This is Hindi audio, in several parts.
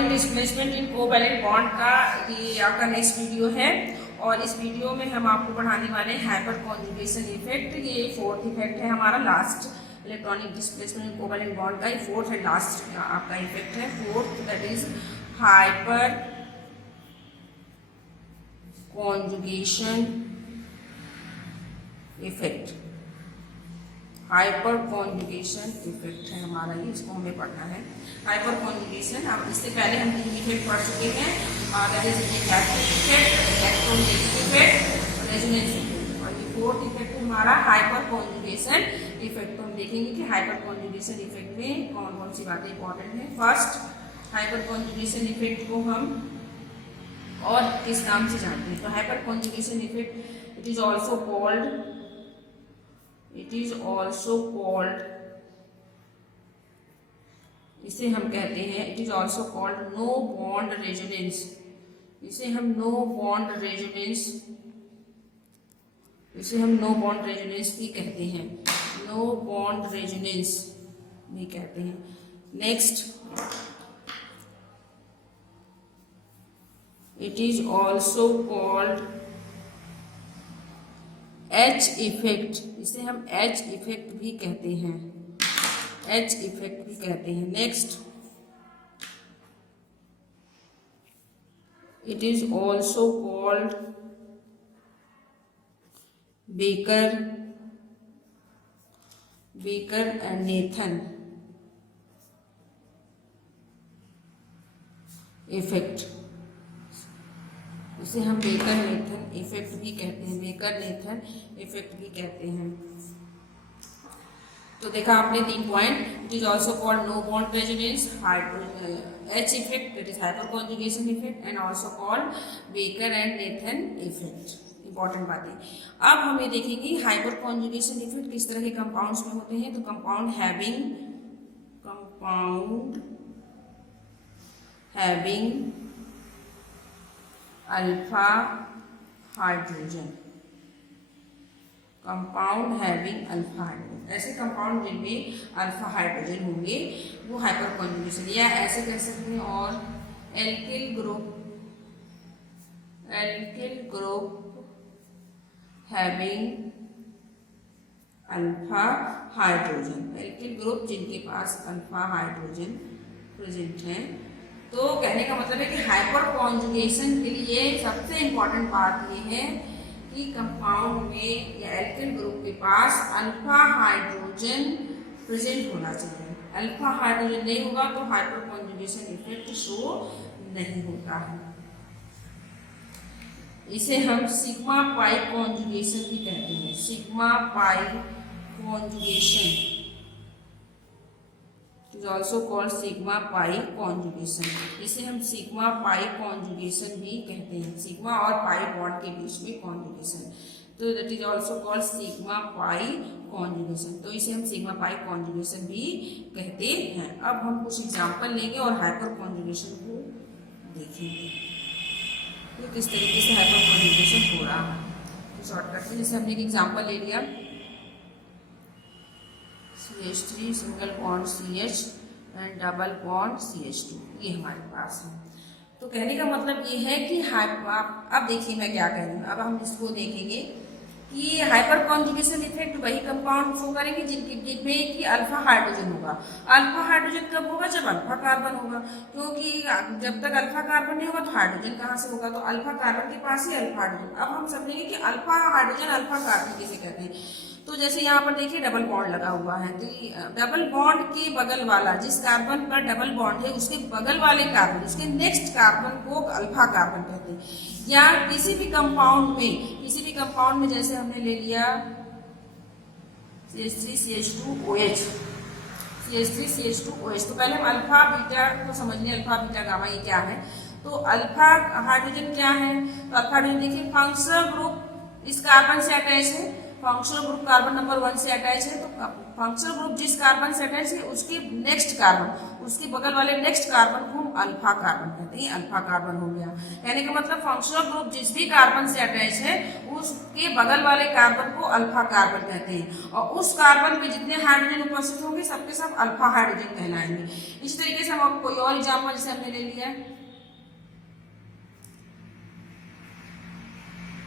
Electronic displacement in covalent bond का ये आपका नेक्स्ट वीडियो है और इस वीडियो में हम आपको पढ़ाने वाले हैं हाइपर कॉन्जुगेशन इफेक्ट। ये फोर्थ इफेक्ट है हमारा, last electronic displacement in covalent bond का ये फोर्थ एंड लास्ट आपका इफेक्ट है। Fourth that is hyper conjugation effect. Hyper conjugation effect है हमारा, ये इसको हमें पढ़ना है। हाइपर कॉन्जुगेशन, अब इससे पहले हम तीन इफेक्ट पढ़ चुके हैं, that is electric effect, electronegative effect, resonance effect. और ये फोर्थ इफेक्ट हमारा हाइपर कॉन्जुगेशन इफेक्ट। तो हम देखेंगे कि हाइपर कॉन्जुगेशन इफेक्ट में कौन कौन सी बातें इंपॉर्टेंट है। फर्स्ट, हाइपर कॉन्जुगेशन इफेक्ट को हम और किस नाम से जानते हैं? तो hyper conjugation effect it is also called इसे हम कहते हैं, it is also called no bond resonance. इसे हम नो बॉन्ड रेजोनेंस भी कहते हैं, नो बॉन्ड रेजोनेंस भी कहते हैं। Next, it is also called H effect. इसे हम एच इफेक्ट भी कहते हैं, एच इफेक्ट भी कहते हैं। Next, it is also called Baker and Nathan effect. इसे हम बेकर नेथन इफेक्ट भी कहते हैं, बेकर नेथन इफेक्ट भी कहते हैं। तो देखा आपने तीन point, it is also called no bond resonance, H effect that is hyper conjugation effect, and also called Baker and Nathan effect. Important बातें। अब हम ये देखेंगे हाइपर कॉन्जुगेशन इफेक्ट किस तरह के कंपाउंड्स में होते हैं। तो compound having alpha hydrogen, compound having alpha hydrogen, ऐसे कंपाउंड जिनमें अल्फा हाइड्रोजन होंगे वो हाइपर कॉन्जुगेशन, या ऐसे कह सकते हैं। और alkyl group having alpha hydrogen, alkyl group जिनके पास अल्फा हाइड्रोजन प्रेजेंट है। तो कहने का मतलब है कि हाइपर कॉन्जुगेशन के लिए सबसे इंपॉर्टेंट बात ये है कि कंपाउंड में या एल्किल ग्रुप के पास अल्फा हाइड्रोजन प्रेजेंट होना चाहिए। अल्फा हाइड्रोजन नहीं होगा तो हाइपर कॉन्जुगेशन इफेक्ट शो नहीं होता है। इसे हम सिग्मा पाई कॉन्जुगेशन भी कहते हैं, sigma pi conjugation is also called sigma pi conjugation। इसे हम सिग्मा पाई कॉन्जुगेशन भी कहते हैं, सिग्मा और पाई बॉन्ड के बीच में कॉन्जुगेशन, तो that is also called sigma pi conjugation. तो इसे हम सिग्मा पाई कॉन्जुगेशन भी कहते हैं। अब हम कुछ एग्जांपल लेंगे और हाइपर कॉन्जुगेशन को देखेंगे तो किस तरीके से हाइपर कॉन्जुगेशन हो रहा है। तो शॉर्टकट में जैसे हमने एक एग्जाम्पल ले लिया, CH3 single bond CH and double bond CH2, ये हमारे पास है। तो कहने का मतलब ये है कि अब देखिए मैं क्या कह रही हूँ। अब हम इसको देखेंगे कि हाइपर कॉन्जुगेशन इफेक्ट वही कंपाउंड शो करेंगे जिनमें कि अल्फा हाइड्रोजन होगा। अल्फा हाइड्रोजन कब होगा? जब अल्फा कार्बन होगा, क्योंकि जब तक अल्फा कार्बन नहीं होगा तो हाइड्रोजन कहाँ से होगा? तो अल्फा कार्बन के पास ही अल्फा हाइड्रोजन। अब हम समझेंगे कि अल्फा हाइड्रोजन अल्फा कार्बन किसे कहते हैं। तो जैसे यहाँ पर देखिए डबल बॉन्ड लगा हुआ है, तो डबल बॉन्ड के बगल वाला, जिस कार्बन पर डबल बॉन्ड है उसके बगल वाले कार्बन, उसके नेक्स्ट कार्बन को अल्फा कार्बन कहते हैं। या किसी भी कंपाउंड में जैसे हमने ले लिया CH3CH2OH, CH3CH2OH, तो पहले हम अल्फा बीटा को समझने, अल्फा बीटा गामा ये क्या है। तो अल्फा हाइड्रोजन क्या है? तो अल्फा हाइड्रोजन देखिए फंक्शनल ग्रुप इस कार्बन से अटैच है, फंक्शनल ग्रुप कार्बन नंबर 1 से अटैच है, तो फंक्शनल ग्रुप जिस कार्बन से अटैच है उसके नेक्स्ट कार्बन, उसके बगल वाले नेक्स्ट कार्बन को हम अल्फा कार्बन कहते हैं। अल्फा कार्बन हो गया, कहने का मतलब फंक्शनल ग्रुप जिस भी कार्बन से अटैच है उसके बगल वाले कार्बन को अल्फा कार्बन कहते हैं, और उस कार्बन में जितने हाइड्रोजन उपस्थित होंगे सबके सब अल्फा हाइड्रोजन कहलाएंगे। इस तरीके से हम कोई और एग्जाम्पल जैसे हमने ले लिया है,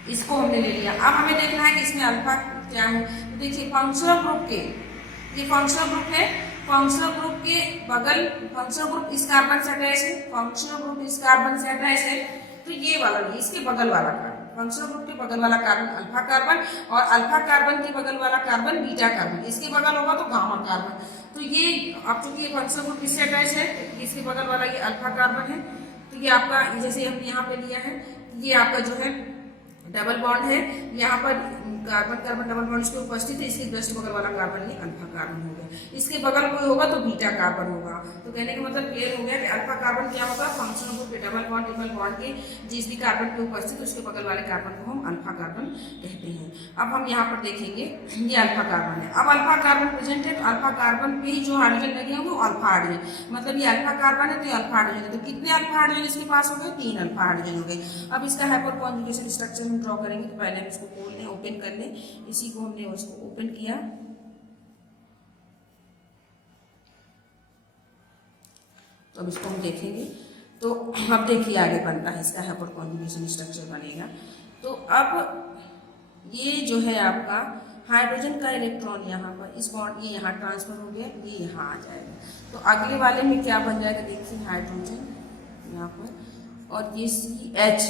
इसको हमने ले लिया। अब हमें देखना है कि इसमें अल्फा क्या है। तो देखिए फंक्शनल ग्रुप के, ये फंक्शनल ग्रुप है, फंक्शनल ग्रुप के बगल, फंक्शनल ग्रुप इस कार्बन से अटैच है, फंक्शनल ग्रुप इस कार्बन से अटैच है, तो ये वाला नहीं, इसके बगल वाला कार्बन, फंक्शनल ग्रुप के बगल वाला कार्बन अल्फा कार्बन, और अल्फा कार्बन के बगल वाला कार्बन बीटा कार्बन, इसके बगल होगा तो गामा कार्बन। तो ये अब चूंकि ये फंक्शनल ग्रुप किससे अटैच है, इसके बगल वाला ये अल्फा कार्बन है, तो ये आपका जैसे हमने यहाँ पे लिया है, ये आपका जो है डबल बॉन्ड है, यहाँ पर कार्बन कार्बन डबल बॉन्ड इसके उपस्थित है, इसके जस्ट बगल वाला कार्बन ये अल्फा कार्बन हो गया, इसके बगल कोई होगा तो बीटा कार्बन होगा। तो कहने का मतलब क्लियर हो गया कि अल्फा कार्बन क्या होगा, फंक्शनल ग्रुप के डबल बॉन्ड ट्रिपल बॉन्ड के जिस भी कार्बन के उपस्थित उसके बगल वाले कार्बन को हम अल्फा कार्बन कहते हैं। अब हम यहाँ पर देखेंगे ये अल्फा कार्बन है, अब अल्फा कार्बन प्रेजेंट है तो अल्फा कार्बन पे ही जो हाइड्रोजन लगे होंगे वो अल्फा हाइड्रोजन, मतलब ये अल्फा कार्बन है तो ये अल्फा हाइड्रोजन है। तो कितने अल्फा हाइड्रोजन इसके पास हो गए, 3 अल्फा हाइड्रोजन हो गए। अब इसका हाइपर कॉन्जुगेशन स्ट्रक्चर हम ड्रॉ करेंगे, तो पहले हम इसको खोल लें, ओपन कर लें, इसी को हमने उसको ओपन किया, तो अब इसको हम देखेंगे। तो अब देखिए आगे बनता है इसका हाइपर कॉन्जुगेशन स्ट्रक्चर बनेगा। तो अब ये जो है आपका हाइड्रोजन का इलेक्ट्रॉन यहाँ पर इस बॉन्ड, ये यहाँ ट्रांसफर हो गया, ये यहाँ आ जाएगा। तो अगले वाले में क्या बन जाएगा, देखिए हाइड्रोजन यहाँ पर, और ये CH,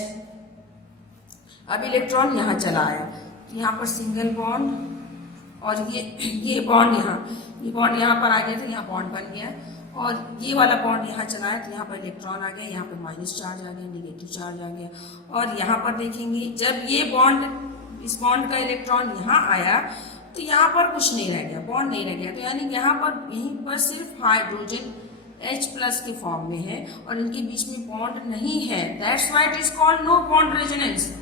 अब इलेक्ट्रॉन यहाँ चला आया, तो यहाँ पर सिंगल बॉन्ड, और ये बॉन्ड यहाँ, ये बॉन्ड यहाँ पर आ गया था, यहाँ बॉन्ड बन गया, और ये वाला बॉन्ड यहाँ चला है, तो यहाँ पर इलेक्ट्रॉन आ गया, यहाँ पर माइनस चार्ज आ गया, नेगेटिव चार्ज आ गया। और यहाँ पर देखेंगे जब ये बॉन्ड, इस बॉन्ड का इलेक्ट्रॉन यहाँ आया तो यहाँ पर कुछ नहीं रह गया, बॉन्ड नहीं रह गया, तो यानी यहाँ पर यहीं पर सिर्फ हाइड्रोजन H+ के फॉर्म में है और इनके बीच में बॉन्ड नहीं है। That's why it is called no bond resonance.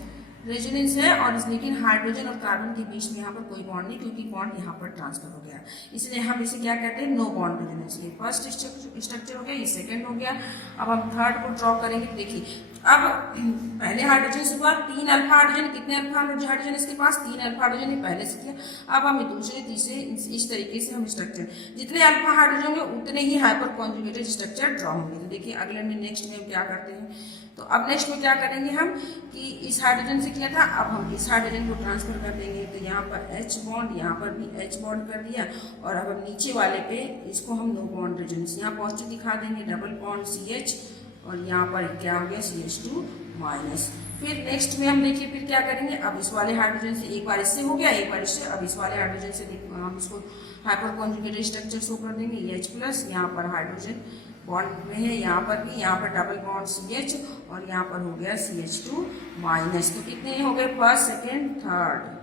Resonance है और लेकिन हाइड्रोजन और कार्बन के बीच में यहाँ पर कोई बॉन्ड नहीं, क्योंकि बॉन्ड यहाँ पर ट्रांसफर हो गया, इसलिए हम इसे क्या कहते हैं, नो बॉन्ड रेजोनेंस। ये फर्स्ट स्ट्रक्चर हो गया, ये सेकंड हो गया। अब हम थर्ड को ड्रॉ करेंगे। देखिए अब पहले हाइड्रोजन से हुआ 3 अल्फा हाइड्रोजन, कितने अल्फा हाइड्रोजन इसके पास, 3 अल्फा हाइड्रोजन ने पहले से किया। अब हमें दूसरे तीसरे इस तरीके से हम स्ट्रक्चर, जितने अल्फा हाइड्रोजन होंगे उतने ही हाइपर कॉन्जुगेटेड स्ट्रक्चर ड्रॉ होंगे। तो देखिए अगले में नेक्स्ट में हम क्या करते हैं, तो अब नेक्स्ट में क्या करेंगे हम कि इस हाइड्रोजन से किया था, अब हम इस हाइड्रोजन को ट्रांसफर कर देंगे। तो यहाँ पर H बॉन्ड, यहाँ पर भी H बॉन्ड कर दिया, और अब हम नीचे वाले पे इसको हम नो बॉन्ड रेजोनेंस यहाँ पॉजिटिव दिखा देंगे, डबल बॉन्ड CH, और यहाँ पर क्या हो गया CH2 माइनस। फिर नेक्स्ट में हम देखिए फिर क्या करेंगे, अब इस वाले हाइड्रोजन से एक बार इससे हो गया, एक बार इससे, अब इस वाले हाइड्रोजन से हम इसको हाइपर कॉन्जुगेटेड स्ट्रक्चर शो कर देंगे, H+, यहाँ पर हाइड्रोजन बॉन्ड में है, यहाँ पर भी, यहाँ पर डबल बॉन्ड CH, और यहाँ पर हो गया CH2 माइनस। तो कितने हो गए, फर्स्ट सेकेंड थर्ड,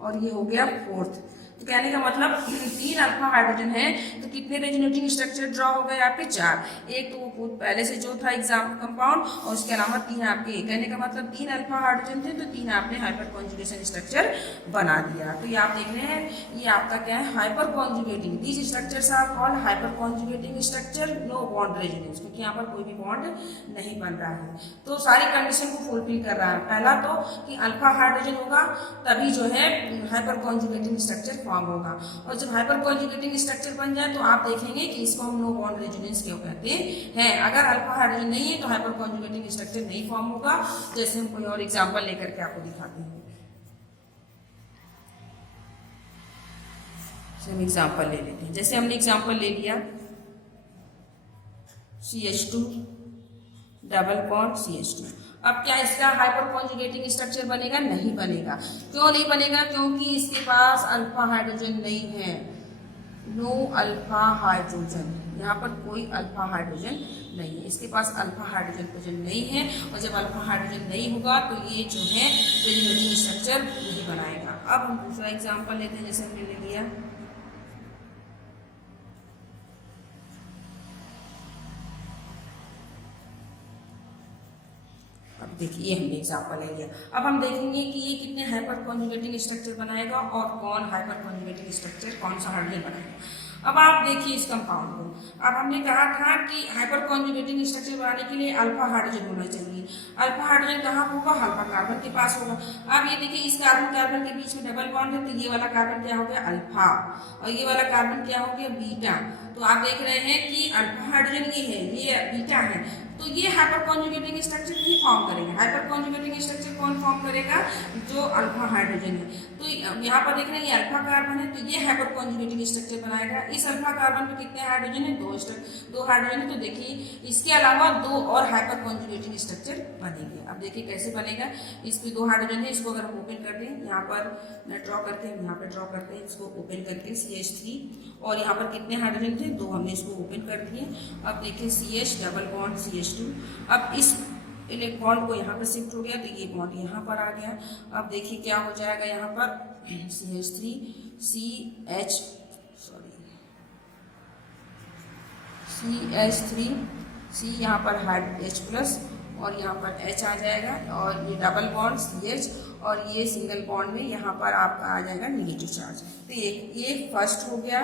और ये हो गया फोर्थ। तो कहने का मतलब 3 अल्फा हाइड्रोजन है तो कितने रेजोनेटिंग स्ट्रक्चर ड्रॉ हो गए आपके, 4। एक तो वो पहले से जो था एग्जाम कंपाउंड, और उसके अलावा 3 आपके, कहने का मतलब 3 अल्फा हाइड्रोजन थे तो 3 आपने हाइपर कॉन्जुगेशन स्ट्रक्चर बना दिया। तो ये आप देख रहे हैं, ये आपका क्या है, hyper conjugating. These structures are called hyper conjugating structure, no bond resonance, क्योंकि यहाँ पर कोई भी बॉन्ड नहीं बन रहा है। तो सारी कंडीशन को फुलफिल कर रहा है। पहला तो कि अल्फा हाइड्रोजन होगा तभी जो है हाइपर कॉन्जुगेटिंग स्ट्रक्चर फॉर्म होगा, और जब हाइपर कॉन्जुगेटिंग स्ट्रक्चर बन जाए तो आप देखेंगे कि इसको हम नो बॉन्ड रेजोनेंस क्यों कहते हैं। अगर अल्फा हाइड्रोजन नहीं है तो हाइपर कॉन्जुगेटिंग स्ट्रक्चर नहीं फॉर्म होगा। जैसे हम कोई और एग्जांपल लेकर के आपको दिखाते हैं। हम एग्जांपल ले लेते हैं, जैसे हमने एग्जांपल ले लिया CH2 डबल बॉन्ड CH2। अब क्या इसका हाइपर कॉन्जुगेटिंग स्ट्रक्चर बनेगा, नहीं बनेगा। क्यों नहीं बनेगा, क्योंकि इसके पास अल्फा हाइड्रोजन नहीं है, नो अल्फा हाइड्रोजन, यहाँ पर कोई अल्फा हाइड्रोजन नहीं है, इसके पास अल्फा हाइड्रोजन प्रेजेंट नहीं है। और जब अल्फा हाइड्रोजन नहीं होगा तो ये जो है रेजोनेटिंग स्ट्रक्चर नहीं बनाएगा। अब हम दूसरा एग्जाम्पल लेते हैं, जैसे हमने ले लिया देखिए ये हमने एग्जाम्पल ले लिया। अब हम देखेंगे कि ये कितने हाइपर कॉन्जुगेटिंग स्ट्रक्चर बनाएगा और कौन हाइपर कॉन्जुगेटिंग स्ट्रक्चर कौन सा हाइड्रोजन बनाएगा। अब आप देखिए इस कंपाउंड को। अब हमने कहा था कि हाइपर कॉन्जुगेटिंग स्ट्रक्चर बनाने के लिए अल्फा हाइड्रोजन होना चाहिए। अल्फा हाइड्रोजन कहाँ होगा, अल्फा कार्बन के पास होगा। अब ये देखिए इस कार्बन कार्बन के बीच में डबल बॉन्ड है, तो ये वाला कार्बन क्या हो गया, अल्फा, और ये वाला कार्बन क्या हो गया, बीटा। तो आप देख रहे हैं कि अल्फा हाइड्रोजन ये है, ये बीटा है, तो ये हाइपर कॉन्जुगेटिंग स्ट्रक्चर ही फॉर्म करेगा। हाइपर कॉन्जुगेटिंग स्ट्रक्चर कौन फॉर्म करेगा, जो अल्फा हाइड्रोजन है। तो यहाँ पर देख रहे हैं ये अल्फा कार्बन है, तो ये हाइपर कॉन्जुगेटिंग स्ट्रक्चर बनाएगा। इस अल्फा कार्बन पे कितने हाइड्रोजन है, दो हाइड्रोजन है। तो देखिए इसके अलावा दो और हाइपर कॉन्जुगेटिंग स्ट्रक्चर बनेंगे। अब देखिए कैसे बनेगा। इस पे दो हाइड्रोजन है, इसको अगर हम ओपन कर दें, यहाँ पर मैं ड्रॉ करते हैं, यहाँ पे ड्रॉ करते हैं, इसको ओपन करके CH3, और यहाँ पर कितने हाइड्रोजन थे, दो, हमने इसको ओपन कर दिए। अब देखिए CH डबल बॉन्ड CH2। अब इस इलेक्ट्रॉन को यहाँ पर शिफ्ट हो गया, तो ये बॉन्ड यहाँ पर आ गया। अब देखिए क्या हो जाएगा, यहाँ पर CH3 C यहाँ पर H+, और यहाँ पर H आ जाएगा, और ये डबल बॉन्ड CH, और ये सिंगल बॉन्ड में यहाँ पर आपका आ जाएगा नेगेटिव चार्ज। तो ये फर्स्ट हो गया,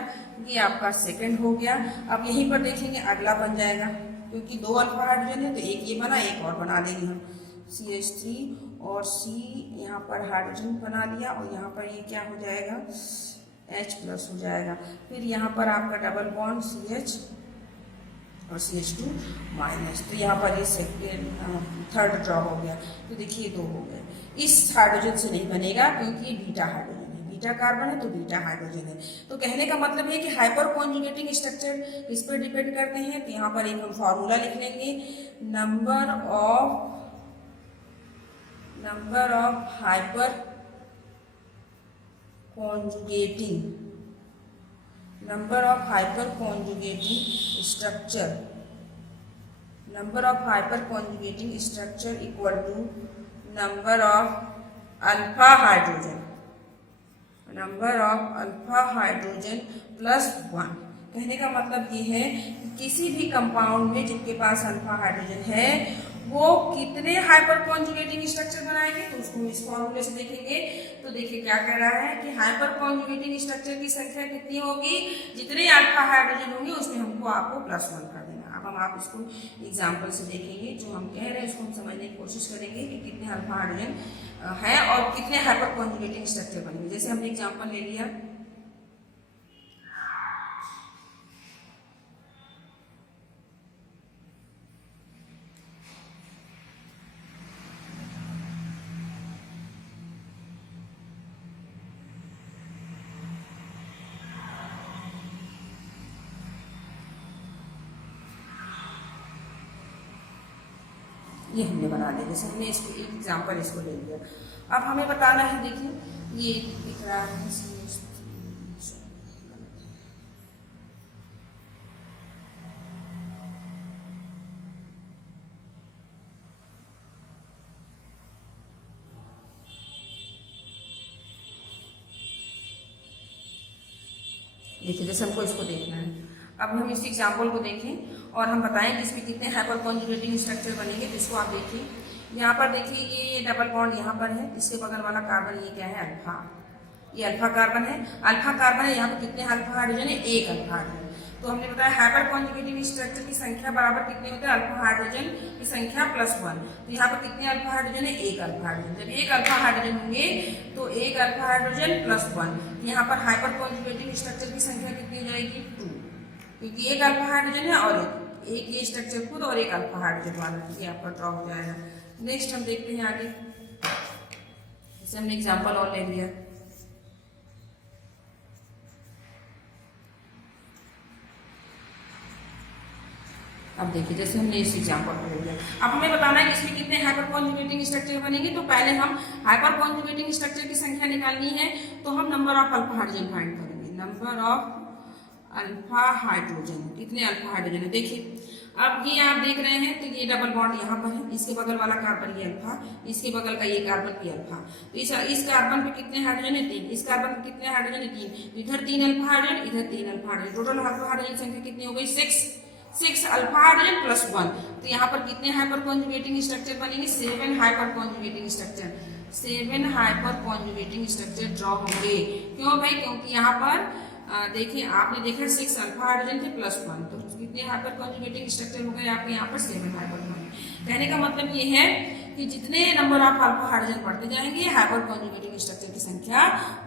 ये आपका सेकंड हो गया। अब यहीं पर देखेंगे अगला बन जाएगा, क्योंकि दो अल्फा हाइड्रोजन है, तो एक ये बना, एक और बना देंगे हम, CH3 और C यहाँ पर हाइड्रोजन बना लिया, और यहाँ पर ये क्या हो जाएगा, H+ हो जाएगा। फिर यहाँ पर आपका डबल बॉन्ड CH और CH2-। तो यहाँ पर ये थर्ड ड्रॉ हो गया। तो देखिए दो हो गए। इस हाइड्रोजन से नहीं बनेगा, क्योंकि ये बीटा हाइड्रोजन है, बीटा कार्बन है, तो बीटा हाइड्रोजन है। तो कहने का मतलब है कि हाइपर कॉन्जुगेटिंग स्ट्रक्चर किस पर डिपेंड करते हैं। तो यहाँ पर एक हम फॉर्मूला लिख लेंगे, number of hyper conjugating structure equal to number of alpha hydrogen plus 1। कहने का मतलब ये है कि किसी भी कंपाउंड में जिनके पास अल्फा हाइड्रोजन है, वो कितने हाइपर कॉन्जुगेटिंग स्ट्रक्चर बनाएंगे। तो उसको इस फॉर्मूले से देखेंगे। तो देखिए क्या कह रहा है कि हाइपर कॉन्जुगेटिंग स्ट्रक्चर की संख्या कितनी होगी, जितने अल्फा हाइड्रोजन होंगे उसमें आपको +1 कर देना। अब हम आप इसको एग्जाम्पल से देखेंगे, जो हम कह रहे हैं उसको हम समझने की कोशिश करेंगे कि कितने अल्फा हाइड्रोजन है और कितने हाइपर कॉन्जुगेटिंग स्ट्रक्चर बनेंगे। जैसे हमने एग्जाम्पल ले लिया, ये हमने बना लिया। जैसे हमने इसको एक एग्जाम्पल इसको ले लिया। अब हमें बताना है, देखिए ये दिख रहा है, देखिए जैसे हमको इसको देखना है। अब हम इस एग्जाम्पल को देखें और हम बताएं कि इसमें कितने हाइपर कॉन्जुगेटिंग स्ट्रक्चर बनेंगे। तो इसको आप देखिए, यहाँ पर देखिए ये डबल बॉन्ड यहाँ पर है, इसके बगल वाला कार्बन ये क्या है, अल्फा, ये अल्फा कार्बन है। अल्फा कार्बन है, यहाँ पर कितने अल्फा हाइड्रोजन है, एक अल्फा हाइड्रोजन। तो हमने बताया हाइपर कॉन्जुगेटिंग स्ट्रक्चर की संख्या बराबर कितने होते हैं, अल्फा हाइड्रोजन की संख्या +1। तो यहाँ पर कितने अल्फा हाइड्रोजन है, एक अल्फा हाइड्रोजन। जब एक अल्फा हाइड्रोजन होंगे तो एक अल्फा हाइड्रोजन +1। यहाँ पर हाइपर कॉन्जुगेटिंग स्ट्रक्चर की संख्या कितनी हो जाएगी, 2, क्योंकि एक अल्फा हाइड्रोजन है और एक ये स्ट्रक्चर खुद और एक अल्फा हाइड्रोजन वाला, ये आपका ड्रॉ हो जाएगा। नेक्स्ट हम देखते हैं आगे, जैसे हमने एग्जाम्पल और ले लिया। अब देखिए जैसे हमने इस एग्जाम्पल को ले लिया, अब हमें बताना है कि इसमें कितने हाइपर कॉन्जुगेटिंग स्ट्रक्चर बनेंगे। तो पहले हम हाइपर कॉन्जुगेटिंग स्ट्रक्चर की संख्या निकालनी है, तो हम number of alpha hydrogen find करेंगे। नंबर ऑफ अल्फा हाइड्रोजन, कितने अल्फा हाइड्रोजन है। देखिए अब ये आप देख रहे हैं, तो ये डबल बॉन्ड यहाँ पर है, इसके बगल वाला कार्बन ये अल्फा, इसके बगल का ये कार्बन भी अल्फा। तो इस कार्बन पे कितने हाइड्रोजन है, 3। इस कार्बन पे कितने हाइड्रोजन है, 3। तो इधर 3 अल्फा हाइड्रोजन, इधर 3 alpha hydrogen. Total alpha hydrogen संख्या कितनी हो गई, 6। 6 अल्फा हाइड्रोजन प्लस 1, तो यहाँ पर कितने हाइपर कॉन्जुगेटिंग स्ट्रक्चर बनेंगे? 7 hyper conjugating structure, 7 hyper conjugating structure draw होंगे। क्यों भाई? क्योंकि यहाँ पर देखिए आपने देखा 6 अल्फा हाइड्रोजन थे प्लस 1, तो कितने हाइपर कॉन्जुगेटिंग स्ट्रक्चर हो गए आपके यहाँ पर? 7 हाइपर कॉन्जुगेटिंग। कहने का मतलब ये है कि जितने नंबर ऑफ अल्फा हाइड्रोजन बढ़ते जाएंगे हाइपर कॉन्जुगेटिंग स्ट्रक्चर की संख्या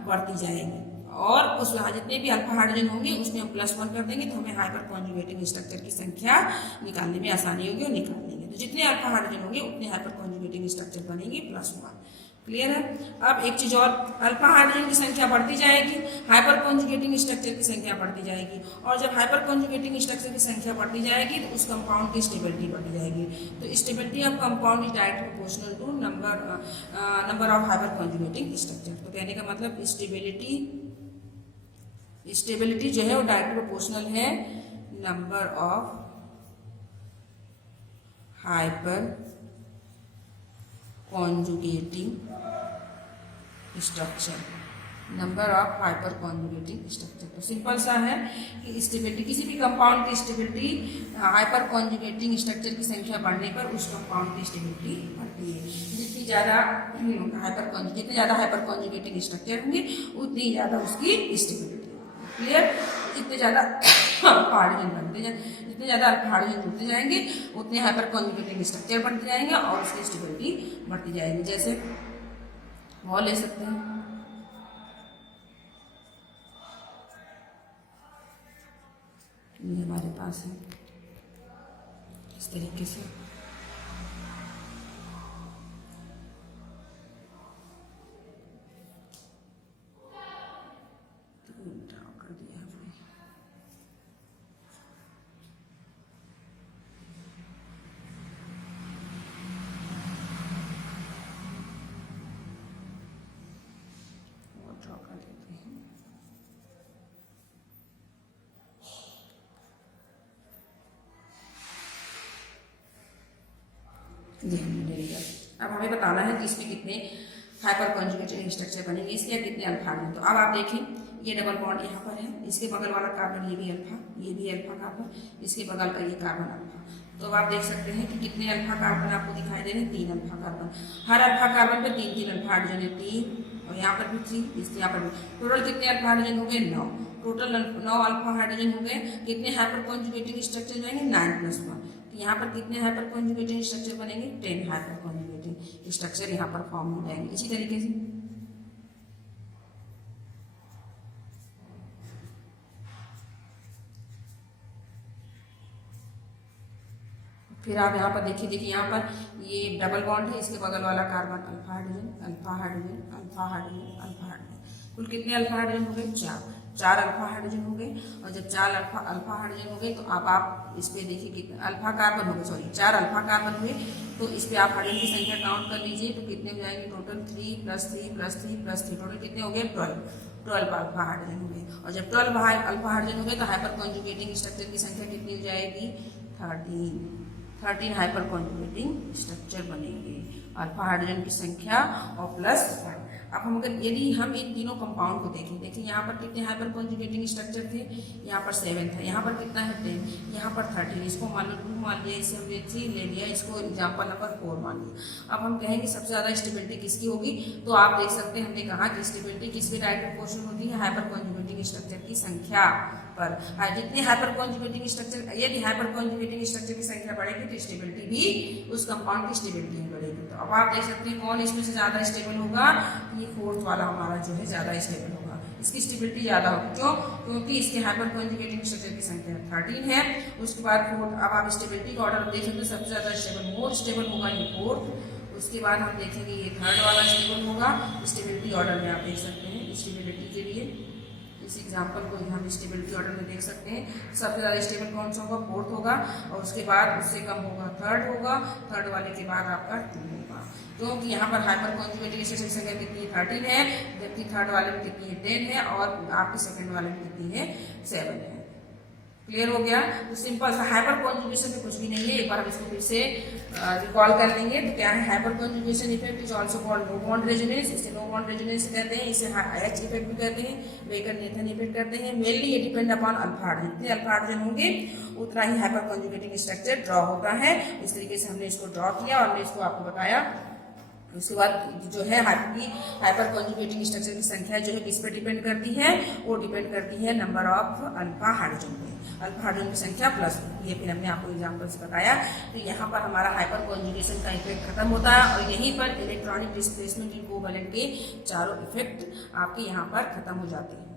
बढ़ती जाएगी, और उस जितने भी अल्फा हाइड्रोजन होंगे उसमें हम प्लस 1 कर देंगे तो हमें हाइपर कॉन्जुगेटिंग स्ट्रक्चर की संख्या निकालने में आसानी होगी और निकाल लेंगे। तो जितने अल्फा हाइड्रोजन होंगे उतने हाइपर कॉन्जुगेटिंग स्ट्रक्चर बनेंगे प्लस 1। क्लियर है? अब एक चीज और, अल्फा हाइड्रोजन की संख्या बढ़ती जाएगी, हाइपर कॉन्जुगेटिंग स्ट्रक्चर की संख्या बढ़ती जाएगी, और जब हाइपर कॉन्जुगेटिंग स्ट्रक्चर की संख्या बढ़ती जाएगी तो उस कंपाउंड की स्टेबिलिटी बढ़ती जाएगी। तो stability of compound is directly proportional to number of hyper conjugating structure. तो कहने का मतलब स्टेबिलिटी जो है वो डायरेक्टली प्रोपोर्शनल है number of hyper conjugating structure, number of hyper conjugating structure. तो सिंपल सा है कि स्टेबिलिटी, किसी भी कंपाउंड की स्टेबिलिटी हाइपर कॉन्जुगेटिंग स्ट्रक्चर की संख्या बढ़ने पर उस कंपाउंड की स्टेबिलिटी बढ़ती है। जितनी ज़्यादा हाइपर कॉन्जुगेटिंग स्ट्रक्चर होंगे उतनी ज़्यादा उसकी स्टेबिलिटी। क्लियर? जितने ज़्यादा हाइड्रोजन बनते जाए, जितने ज़्यादा हाइड्रोजन जुड़ते जाएंगे उतने हाइपर कॉन्जुगेटिंग स्ट्रक्चर बढ़ते जाएंगे और उसकी स्टेबिलिटी बढ़ती जाएगी। जैसे वो ले सकते हैं, ये हमारे पास है इस तरीके से। कर दिया हमने। ड्रॉ कर देते हैं। अब हमें बताना है कि इसमें कितने हाइपर कॉन्जुगेटेड स्ट्रक्चर बनेंगे, इसके कितने अल्फा हैं। तो अब आप देखें ये डबल बॉन्ड यहाँ पर है, इसके बगल वाला कार्बन ये भी अल्फा, ये भी अल्फा कार्बन, इसके बगल का ये कार्बन अल्फा। तो अब आप देख सकते हैं कि कितने अल्फा कार्बन आपको दिखाई दे रहे हैं? 3 अल्फा कार्बन। हर अल्फा कार्बन पर 3 अल्फा हाइड्रोजन है, 3, और यहाँ पर भी 3, इसके यहाँ पर भी। टोटल कितने अल्फा हाइड्रोजन हो गए? 9। टोटल 9 अल्फा हाइड्रोजन हो गए। कितने हाइपर कॉन्जुगेटिंग स्ट्रक्चर जाएंगे? 9 + 1। यहाँ पर कितने हाइपर कॉन्जुगेटिंग स्ट्रक्चर बनेंगे? 10 हाइपर कॉन्जुगेटिंग स्ट्रक्चर यहाँ पर फॉर्म हो जाएंगे। इसी तरीके से फिर आप यहाँ पर देखिए यहाँ पर ये डबल बॉन्ड है, इसके बगल वाला carbon alpha hydrogen, alpha hydrogen, alpha hydrogen, alpha hydrogen. कुल कितने अल्फा हाइड्रोजन हो गए? 4 अल्फा हाइड्रोजन हो गए। और जब 4 अल्फा हाइड्रोजन हो गए तो अब आप इस पे देखिए कितने अल्फा कार्बन हो गए, सॉरी 4 अल्फा कार्बन हुए। तो इस पे आप हाइड्रोजन की संख्या काउंट कर लीजिए तो कितने हो जाएंगे? टोटल 3 + 3 + 3 + 3, टोटल कितने हो गए? 12 अल्फा हाइड्रोजन हो गए। और जब 12 अल्फा हाइड्रोजन हो गए तो हाइपर कॉन्जुगेटिंग स्ट्रक्चर की संख्या कितनी हो जाएगी? 13 हाइपर कॉन्जुगेटिंग स्ट्रक्चर बनेंगे, अल्फा हाइड्रोजन की संख्या और प्लस 1। अब हम अगर यदि हम इन तीनों कंपाउंड को देखें, देखिए यहाँ पर कितने हाइपर कॉन्जुगेटिंग स्ट्रक्चर थे? यहाँ पर 7 था, यहाँ पर कितना है? 10, यहाँ पर 13। इसको मान लो 2 मान लिया, इसे हमने 3 ले लिया, इसको एग्जाम्पल नंबर 4 मान लिया। अब हम कहेंगे सबसे ज़्यादा स्टेबिलिटी किसकी होगी? तो आप देख सकते हैं हमने कहा कि स्टेबिलिटी किसके डायरेक्ट प्रोपोर्शनल होती है? हाइपर कॉन्जुगेटिंग स्ट्रक्चर की संख्या पर। जितने हाइपर कॉन्जुगेटिंग स्ट्रक्चर, यदि हाइपर कॉन्जुगेटिंग स्ट्रक्चर की संख्या बढ़ेगी तो स्टेबिलिटी भी उस कंपाउंड की स्टेबिलिटी बढ़ेगी। तो अब आप देख सकते हैं कौन इसमें से ज़्यादा स्टेबल होगा? ये 4th वाला हमारा जो है ज़्यादा स्टेबल होगा, इसकी स्टेबिलिटी ज़्यादा होगी। क्यों? क्योंकि इसके हाइपर कॉन्जुगेटिंग स्ट्रक्चर की संख्या 13 है। उसके बाद 4th, अब आप स्टेबिलिटी का ऑर्डर देख सकते हैं, सबसे ज़्यादा स्टेबल मोर स्टेबल होगा ये 4th। उसके बाद हम देखेंगे ये 3rd वाला स्टेबल होगा। स्टेबिलिटी ऑर्डर में आप देख सकते हैं स्टेबिलिटी के लिए इस एग्जाम्पल को हम स्टेबिलिटी ऑर्डर में देख सकते हैं। सबसे ज़्यादा स्टेबल कौन सा होगा? 4th होगा, और उसके बाद उससे कम होगा 3rd होगा, 3rd वाले के बाद आपका 2 होगा। क्योंकि यहाँ पर हाइपर कॉन्जुगेटिंग स्ट्रक्चर की संख्या कितनी है? 13 है, जबकि 3rd वाले में कितनी है? 10 है, और आपके 2nd वाले में कितनी है? 7 है। क्लियर हो गया। तो सिंपल सा हाइपर कॉन्जुगेशन में कुछ भी नहीं है, एक बार हम इसको फिर से रिकॉल कर लेंगे। तो क्या है, hyper conjugation effect is also called no bond resonance, इसे नो बॉन्ड रेजोनेंस कहते हैं, इसे एच इफेक्ट भी कहते हैं, बेकर नेथन इफेक्ट कहते हैं। मेनली ये डिपेंड अपॉन अल्फा हाइड्रोजन, जितने अल्फा हाइड्रोजन होंगे उतना ही हाइपर कॉन्जुगेटिंग स्ट्रक्चर ड्रॉ होता है। इस तरीके से हमने इसको ड्रॉ किया और मैं इसको आपको बताया। उसके बाद जो है हाइपर कॉन्जुगेटिंग स्ट्रक्चर की संख्या जो है किस पर डिपेंड करती है, वो डिपेंड करती है नंबर ऑफ अल्फा हाइड्रोजन पे, अल्फा हाइड्रोजन की संख्या प्लस ये फिर हमने आपको एग्जांपल से बताया। तो यहाँ पर हमारा हाइपर कॉन्जुगेशन का इफेक्ट खत्म होता है और यहीं पर इलेक्ट्रॉनिक डिस्प्लेसमेंट इक्विवेलेंट के चारों इफेक्ट आपके यहाँ पर खत्म हो जाते हैं।